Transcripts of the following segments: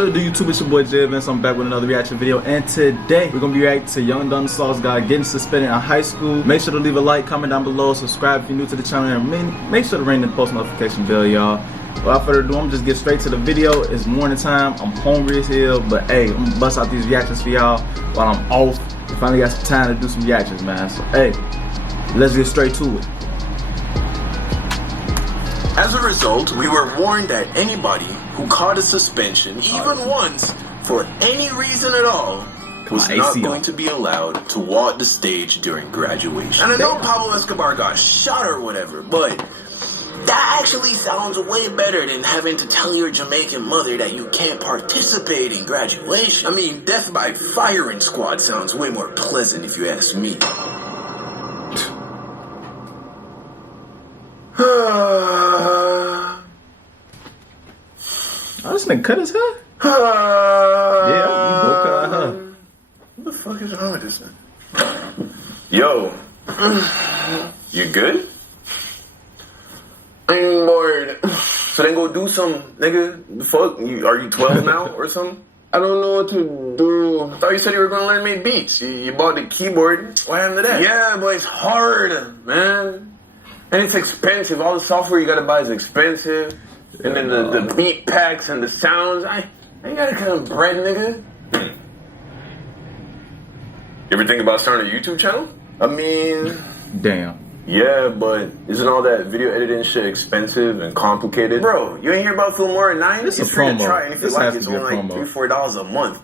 What do YouTube? It's your boy Jay Vince. I'm back with another reaction video, and today we're gonna be reacting to Young Dumb Sauce guy getting suspended in high school. Make sure to leave a like, comment down below, subscribe if you're new to the channel, and make sure to ring the post notification bell, y'all. Without further ado, I'm just get straight to the video. It's morning time. I'm hungry as hell, but hey, I'm gonna bust out these reactions for y'all while I'm off. We finally got some time to do some reactions, man. So hey, let's get straight to it. As a result, we were warned that anybody who caught a suspension, even once, for any reason at all, was not going to be allowed to walk the stage during graduation. And I know Pablo Escobar got shot or whatever, but that actually sounds way better than having to tell your Jamaican mother that you can't participate in graduation. I mean, death by firing squad sounds way more pleasant if you ask me. Oh, this nigga cut his hair? Yeah, you both cut out her. What the fuck is wrong with this thing? Yo. You good? I'm bored. So then go do some, nigga. The fuck? Are you 12 now or something? I don't know what to do. I thought you said you were gonna learn to make beats. You bought the keyboard. What happened to that? Yeah, but it's hard, man. And it's expensive. All the software you gotta buy is expensive. And then the beat packs and the sounds. I ain't got that kind of bread, nigga. You ever think about starting a YouTube channel? I mean... Damn. Yeah, but isn't all that video editing shit expensive and complicated? Bro, you ain't hear about Filmora 9? It's free promo. to try, and if you like, it's only like $3-4 a month.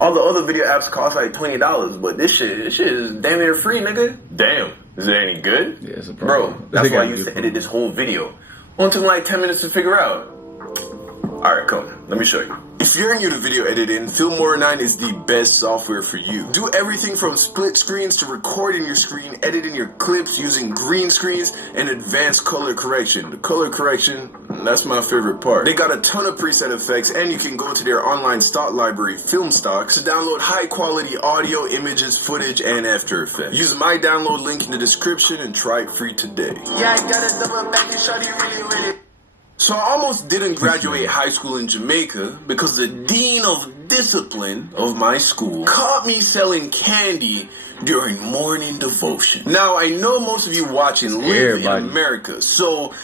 All the other video apps cost like $20, but this shit is damn near free, nigga. Damn. Is it any good? Yeah, it's a promo. Bro, that's why I used to edit this whole video. Only took like 10 minutes to figure out. Alright, come. Let me show you. If you're new to video editing, Filmora 9 is the best software for you. Do everything from split screens to recording your screen, editing your clips using green screens, and advanced color correction. The color correction, that's my favorite part. They got a ton of preset effects, and you can go to their online stock library, Filmstock, to download high quality audio, images, footage, and After Effects. Use my download link in the description and try it free today. Yeah, I got a double back and shawty really with it. So I almost didn't graduate high school in Jamaica because the dean of discipline of my school caught me selling candy during morning devotion. Now, I know most of you watching live in America, so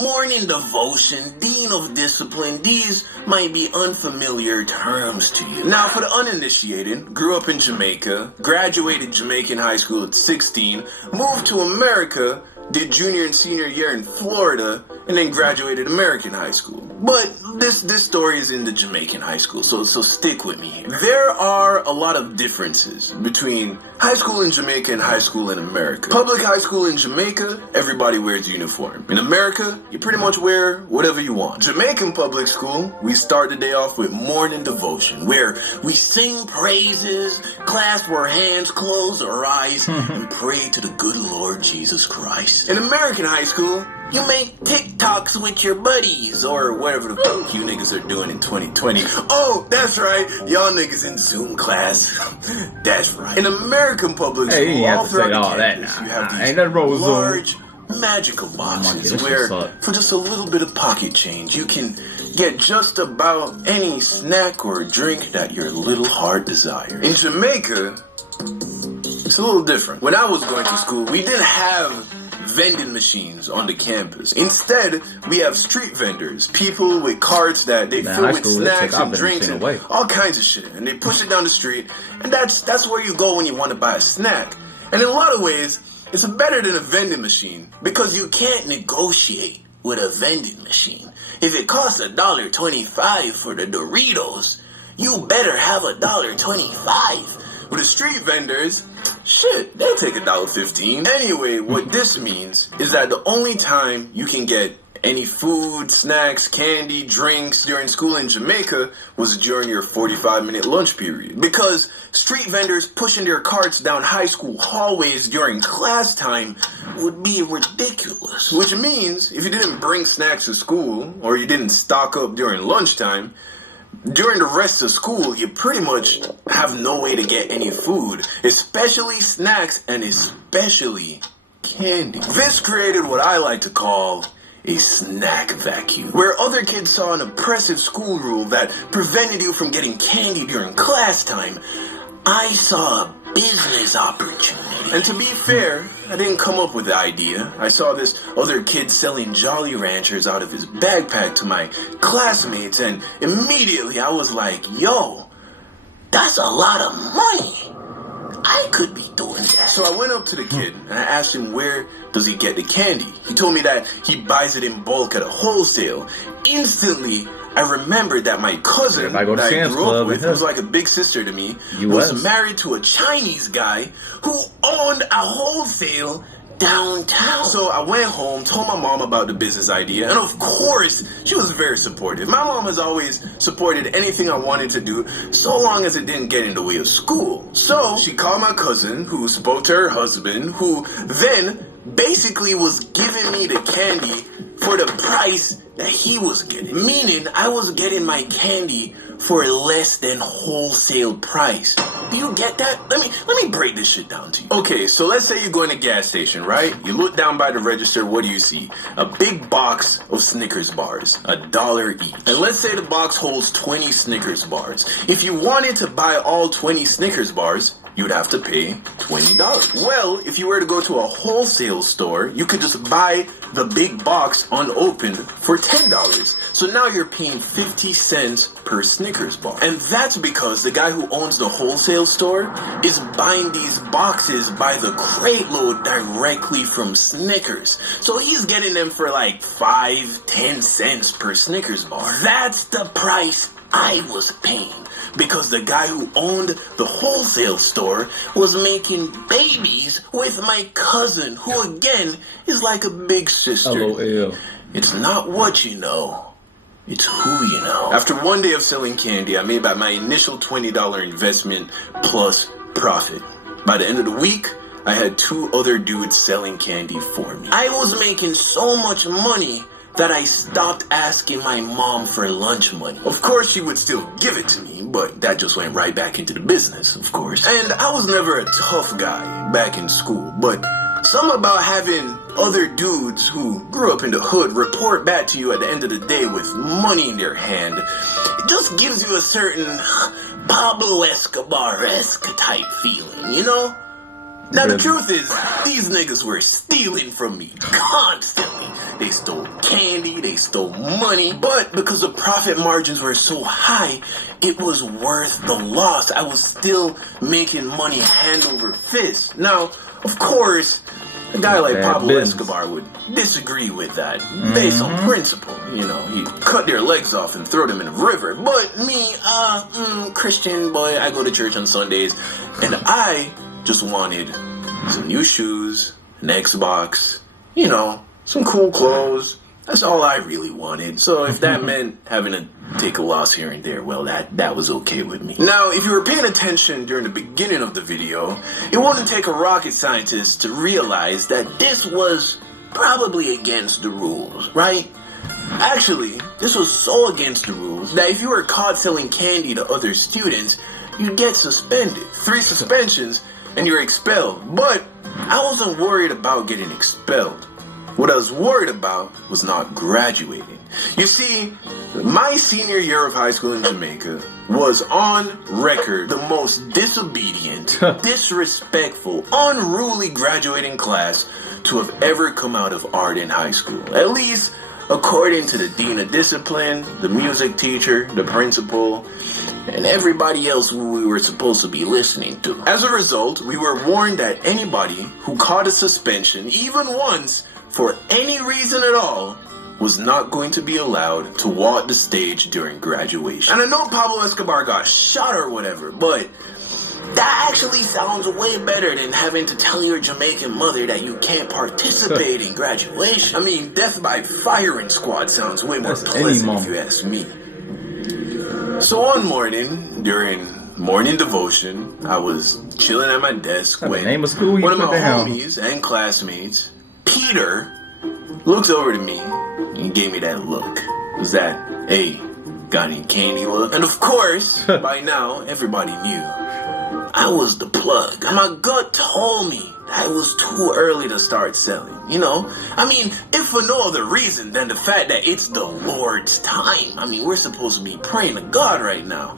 morning devotion, dean of discipline, these might be unfamiliar terms to you. Now, for the uninitiated, grew up in Jamaica, graduated Jamaican high school at 16, moved to America, did junior and senior year in Florida, and then graduated American high school. But this story is in the Jamaican high school, so stick with me here. There are a lot of differences between high school in Jamaica and high school in America. Public high school in Jamaica, everybody wears uniform. In America, you pretty much wear whatever you want. Jamaican public school, we start the day off with morning devotion, where we sing praises, clasp our hands, close our eyes, and pray to the good Lord Jesus Christ. In American high school, you make TikToks with your buddies, or whatever the fuck you niggas are doing in 2020. Oh, that's right, y'all niggas in Zoom class. That's right. In American public school, all throughout the campus, you have these large, magical boxes where, for just a little bit of pocket change, you can get just about any snack or drink that your little heart desires. In Jamaica, it's a little different. When I was going to school, we didn't have vending machines on the campus. Instead, we have street vendors, people with carts that they fill with snacks and drinks and all kinds of shit, and they push it down the street, and that's where you go when you want to buy a snack. And in a lot of ways, it's better than a vending machine because you can't negotiate with a vending machine. If it costs $1.25 for the Doritos, you better have $1.25. With the street vendors, shit, they'll take $1.15. Anyway, what this means is that the only time you can get any food, snacks, candy, drinks during school in Jamaica was during your 45-minute lunch period. Because street vendors pushing their carts down high school hallways during class time would be ridiculous. Which means if you didn't bring snacks to school or you didn't stock up during lunchtime, during the rest of school, you pretty much have no way to get any food, especially snacks and especially candy. This created what I like to call a snack vacuum. Where other kids saw an oppressive school rule that prevented you from getting candy during class time, I saw a business opportunity. And to be fair, I didn't come up with the idea. I saw this other kid selling Jolly Ranchers out of his backpack to my classmates, and immediately I was like, yo, that's a lot of money. I could be doing that. So I went up to the kid and I asked him, where does he get the candy? He told me that he buys it in bulk at a wholesale. Instantly, I remembered that my cousin that I grew up with, who was like a big sister to me, was married to a Chinese guy who owned a wholesale downtown. So I went home, told my mom about the business idea, and of course, she was very supportive. My mom has always supported anything I wanted to do, so long as it didn't get in the way of school. So she called my cousin, who spoke to her husband, who then basically was giving me the candy for the price that he was getting. Meaning, I was getting my candy for less than wholesale price. Do you get that? Let me break this shit down to you. Okay, so let's say you go in a gas station, right? You look down by the register, what do you see? A big box of Snickers bars, $1 each. And let's say the box holds 20 Snickers bars. If you wanted to buy all 20 Snickers bars, you'd have to pay $20. Well, if you were to go to a wholesale store, you could just buy the big box unopened for $10. So now you're paying 50 cents per Snickers bar. And that's because the guy who owns the wholesale store is buying these boxes by the crate load directly from Snickers. So he's getting them for like 5-10 cents per Snickers bar. That's the price I was paying, because the guy who owned the wholesale store was making babies with my cousin, who again is like a big sister. LOL. It's not what you know, it's who you know. After one day of selling candy, I made back my initial $20 investment plus profit. By the end of the week, I had 2 other dudes selling candy for me. I was making so much money that I stopped asking my mom for lunch money. Of course, she would still give it to me, but that just went right back into the business, of course. And I was never a tough guy back in school, but something about having other dudes who grew up in the hood report back to you at the end of the day with money in their hand, it just gives you a certain Pablo Escobar-esque type feeling, you know? Now, the truth is, these niggas were stealing from me constantly. They stole candy, they stole money, but because the profit margins were so high, it was worth the loss. I was still making money hand over fist. Now, of course, a guy like Pablo Escobar would disagree with that based on principle. You know, he'd cut their legs off and throw them in a river. But me, Christian boy, I go to church on Sundays, and I just wanted some new shoes, an Xbox, you know, some cool clothes. That's all I really wanted. So if that meant having to take a loss here and there, well, that was okay with me. Now, if you were paying attention during the beginning of the video, it wouldn't take a rocket scientist to realize that this was probably against the rules, right? Actually, this was so against the rules that if you were caught selling candy to other students, you'd get suspended. 3 suspensions and you're expelled. But I wasn't worried about getting expelled. What I was worried about was not graduating. You see, my senior year of high school in Jamaica was on record the most disobedient, disrespectful, unruly graduating class to have ever come out of Arden High School. At least according to the dean of discipline, the music teacher, the principal, and everybody else who we were supposed to be listening to. As a result, we were warned that anybody who caught a suspension, even once, for any reason at all, was not going to be allowed to walk the stage during graduation. And I know Pablo Escobar got shot or whatever, but that actually sounds way better than having to tell your Jamaican mother that you can't participate in graduation. I mean, death by firing squad sounds way more pleasant if you ask me. So one morning, during morning devotion, I was chilling at my desk when one of my homies and classmates, Peter, looks over to me and gave me that look. It was that, hey, got any candy look? And of course, by now, everybody knew I was the plug. My gut told me that it was too early to start selling, you know? I mean, if for no other reason than the fact that it's the Lord's time. I mean, we're supposed to be praying to God right now.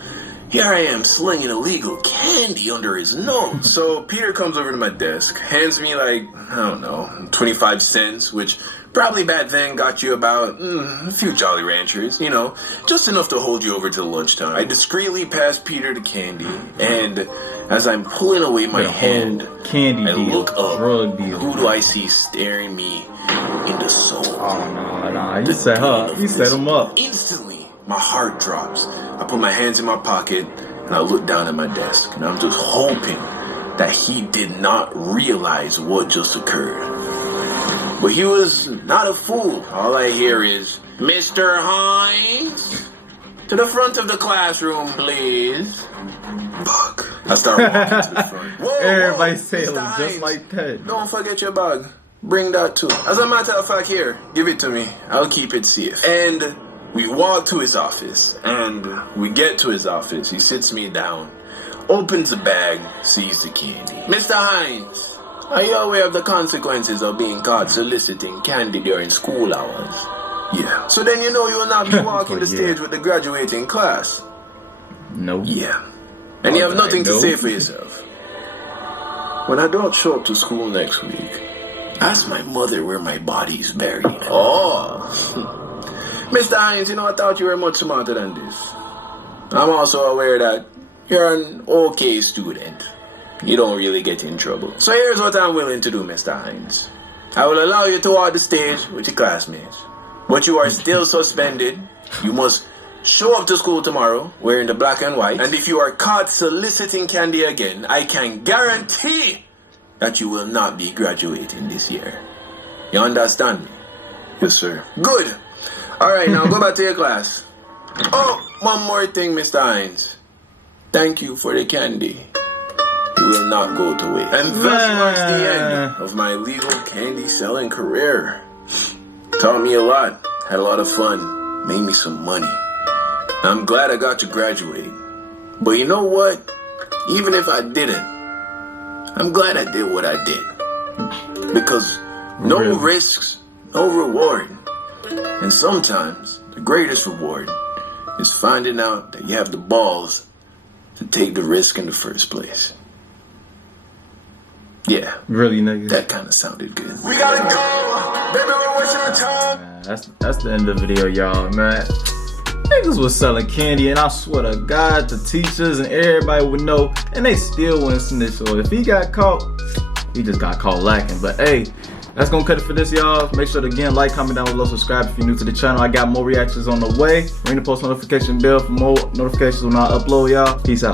Here I am slinging illegal candy under his nose. So Peter comes over to my desk, hands me like, I don't know, 25 cents, which probably back then got you about a few Jolly Ranchers, you know, just enough to hold you over till lunchtime. I discreetly pass Peter the candy, and as I'm pulling away my hand, candy I deal, look up. drug deal. Who do I see staring me in the soul? Oh no, you set her up. You set him up. Instantly, my heart drops. I put my hands in my pocket and I look down at my desk, and I'm just hoping that he did not realize what just occurred. But he was not a fool. All I hear is, Mr. Hines, to the front of the classroom, please. Bug. I start walking to the front. Whoa, Everybody whoa, say it Mr. just Hines, like that. don't forget your bag. Bring that too. As a matter of fact, here, give it to me. I'll keep it safe. And we walk to his office, and we get to his office. He sits me down, opens the bag, sees the candy. Mr. Hines, are you aware of the consequences of being caught soliciting candy during school hours? Yeah. So then you know you will not be walking the stage with the graduating class. Nope. Yeah. And you have nothing to Nope. say for yourself. When I don't show up to school next week, ask my mother where my body's buried. Oh. Mr. Hines, you know, I thought you were much smarter than this. I'm also aware that you're an okay student. You don't really get in trouble. So here's what I'm willing to do, Mr. Hines. I will allow you to walk the stage with your classmates. But you are still suspended. You must show up to school tomorrow wearing the black and white. And if you are caught soliciting candy again, I can guarantee that you will not be graduating this year. You understand me? Yes, sir. Good. Alright, now go back to your class. Oh, one more thing, Mr. Hines. Thank you for the candy. It will not go to waste. And thus marks the end of my legal candy selling career. Taught me a lot. Had a lot of fun. Made me some money. I'm glad I got to graduate. But you know what? Even if I didn't, I'm glad I did what I did. Because no risks, no reward. And sometimes the greatest reward is finding out that you have the balls to take the risk in the first place. Yeah. Really, nigga. That kind of sounded good. We gotta go! Baby, we're wasting our time! That's the end of the video, y'all, man. Niggas was selling candy, and I swear to God, the teachers and everybody would know, and they still wouldn't snitch. So if he got caught, he just got caught lacking. But hey, that's gonna cut it for this, y'all. Make sure to again like, comment down below, subscribe if you're new to the channel. I got more reactions on the way. Ring the post notification bell for more notifications when I upload, y'all. Peace out.